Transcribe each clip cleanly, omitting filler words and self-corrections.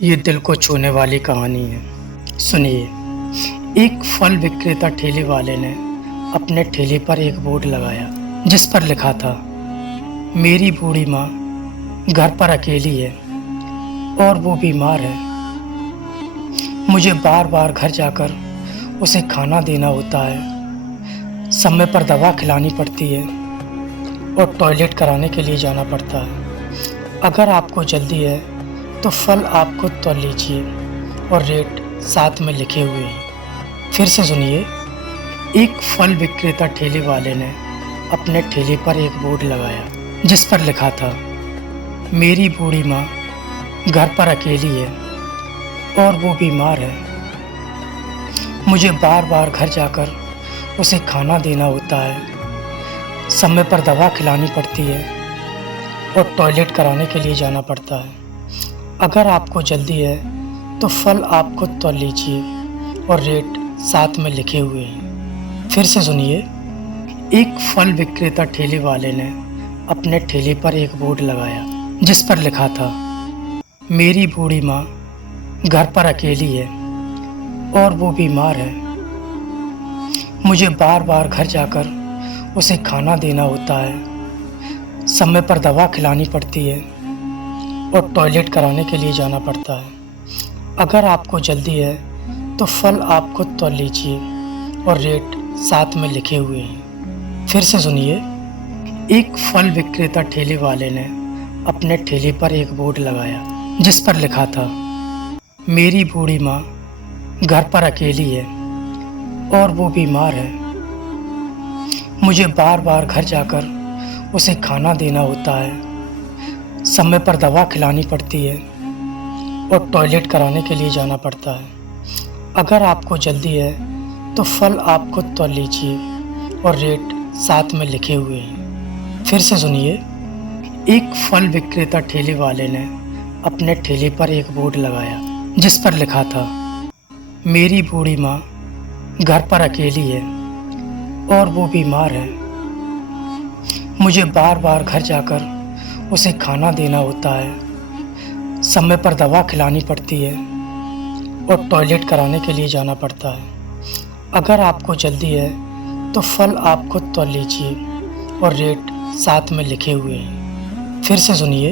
ये दिल को छूने वाली कहानी है। सुनिए। एक फल विक्रेता ठेले वाले ने अपने ठेले पर एक बोर्ड लगाया जिस पर लिखा था, मेरी बूढ़ी माँ घर पर अकेली है और वो बीमार है। मुझे बार बार घर जाकर उसे खाना देना होता है, समय पर दवा खिलानी पड़ती है और टॉयलेट कराने के लिए जाना पड़ता है। अगर आपको जल्दी है तो फल आप खुद तोड़ लीजिए और रेट साथ में लिखे हुए हैं। फिर से सुनिए। एक फल विक्रेता ठेले वाले ने अपने ठेले पर एक बोर्ड लगाया जिस पर लिखा था, मेरी बूढ़ी माँ घर पर अकेली है और वो बीमार है। मुझे बार बार घर जाकर उसे खाना देना होता है, समय पर दवा खिलानी पड़ती है और टॉयलेट कराने के लिए जाना पड़ता है। अगर आपको जल्दी है तो फल आप खुद तोड़ लीजिए और रेट साथ में लिखे हुए हैं। फिर से सुनिए। एक फल विक्रेता ठेले वाले ने अपने ठेले पर एक बोर्ड लगाया जिस पर लिखा था, मेरी बूढ़ी माँ घर पर अकेली है और वो बीमार है। मुझे बार बार घर जाकर उसे खाना देना होता है, समय पर दवा खिलानी पड़ती है और टॉयलेट कराने के लिए जाना पड़ता है। अगर आपको जल्दी है तो फल आप खुद तोड़ लीजिए और रेट साथ में लिखे हुए हैं। फिर से सुनिए। एक फल विक्रेता ठेले वाले ने अपने ठेले पर एक बोर्ड लगाया जिस पर लिखा था, मेरी बूढ़ी माँ घर पर अकेली है और वो बीमार है। मुझे बार बार घर जाकर उसे खाना देना होता है, समय पर दवा खिलानी पड़ती है और टॉयलेट कराने के लिए जाना पड़ता है। अगर आपको जल्दी है तो फल आप खुद तोड़ लीजिए और रेट साथ में लिखे हुए हैं। फिर से सुनिए। एक फल विक्रेता ठेले वाले ने अपने ठेले पर एक बोर्ड लगाया जिस पर लिखा था, मेरी बूढ़ी माँ घर पर अकेली है और वो बीमार है। मुझे बार बार घर जाकर उसे खाना देना होता है, समय पर दवा खिलानी पड़ती है और टॉयलेट कराने के लिए जाना पड़ता है। अगर आपको जल्दी है तो फल आप खुद तोड़ लीजिए और रेट साथ में लिखे हुए हैं। फिर से सुनिए।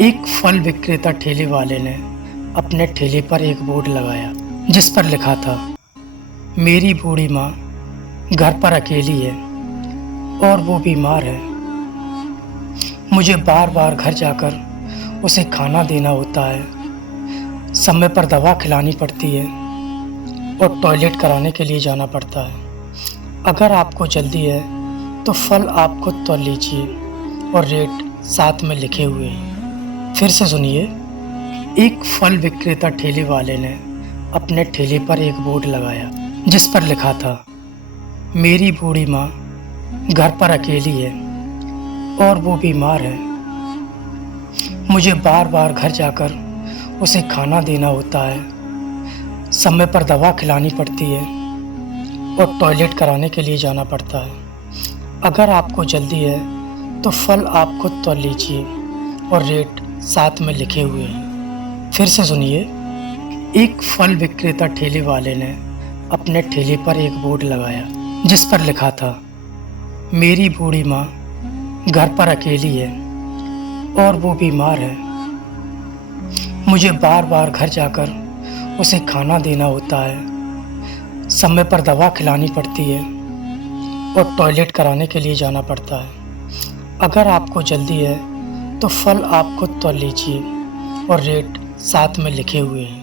एक फल विक्रेता ठेले वाले ने अपने ठेले पर एक बोर्ड लगाया जिस पर लिखा था, मेरी बूढ़ी माँ घर पर अकेली है और वो बीमार है। मुझे बार बार घर जाकर उसे खाना देना होता है, समय पर दवा खिलानी पड़ती है और टॉयलेट कराने के लिए जाना पड़ता है। अगर आपको जल्दी है तो फल आप खुद तोड़ लीजिए और रेट साथ में लिखे हुए हैं। फिर से सुनिए। एक फल विक्रेता ठेले वाले ने अपने ठेले पर एक बोर्ड लगाया जिस पर लिखा था, मेरी बूढ़ी माँ घर पर अकेली है और वो बीमार है। मुझे बार बार घर जाकर उसे खाना देना होता है, समय पर दवा खिलानी पड़ती है और टॉयलेट कराने के लिए जाना पड़ता है। अगर आपको जल्दी है तो फल आप खुद तोड़ लीजिए और रेट साथ में लिखे हुए हैं। फिर से सुनिए। एक फल विक्रेता ठेले वाले ने अपने ठेले पर एक बोर्ड लगाया जिस पर लिखा था, मेरी बूढ़ी माँ घर पर अकेली है और वो बीमार है। मुझे बार बार घर जाकर उसे खाना देना होता है, समय पर दवा खिलानी पड़ती है और टॉयलेट कराने के लिए जाना पड़ता है। अगर आपको जल्दी है तो फल आप खुद तोड़ लीजिए और रेट साथ में लिखे हुए हैं।